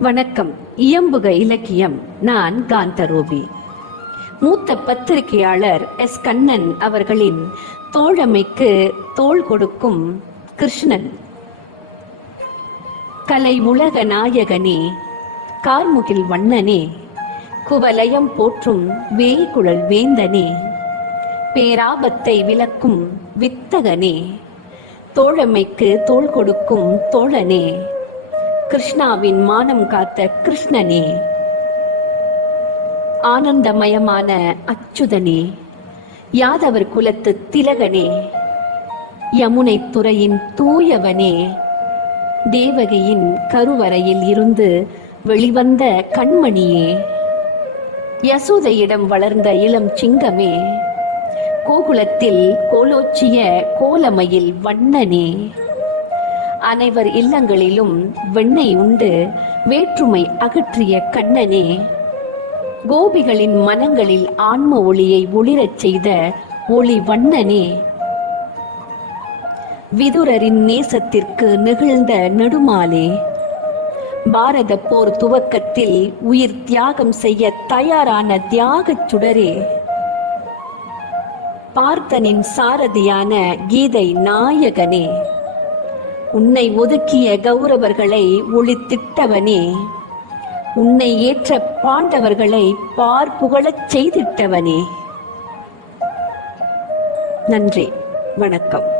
வணக்கம். இயம்புக இலக்கியம். நான் காந்தரூபி. மூத்த பத்திரிகையாளர் எஸ். கண்ணன் அவர்களின் தோழமைக்கு தோள் கொடுக்கும் கிருஷ்ணன். கலை உலக நாயகனே, கார்முகில் வண்ணனே, குவலயம் போற்றும் வேய்குழல் வேந்தனே, பேராபத்தை விளக்கும் வித்தகனே, தோழமைக்கு தோள் கொடுக்கும் தோழனே, கிருஷ்ணாவின் மானம் காத்த கிருஷ்ணனே, ஆனந்தமயமான அச்சுதனே, யாதவர் குலத்து திலகனே, யமுனை துறையின் தூயவனே, தேவகியின் கருவறையில் இருந்து வெளிவந்த கண்மணியே, யசோதையிடம் வளர்ந்த இளம் சிங்கமே, கோகுலத்தில் கோலோச்சிய கோலமயில் வண்ணனே, அனைவர் இல்லங்களிலும் வெண்ணெய் உண்டு வேற்றுமை அகற்றிய கண்ணனே, கோபிகளின் மனங்களில் ஆன்ம ஒளியை ஒளிரச் செய்த ஒளி வண்ணனே, விதுரரின் நேசத்திற்கு நெகிழ்ந்த நெடுமாலே, பாரத போர் துவக்கத்தில் உயிர் தியாகம் செய்ய தயாரான தியாகச் சுடரே, பார்த்தனின் சாரதியான கீதை நாயகனே, உன்னை ஒதுக்கிய கௌரவர்களை ஒளித்திட்டவனே, உன்னை ஏற்ற பாண்டவர்களை பார்ப்புகழச் செய்திட்டவனே. நன்றி. வணக்கம்.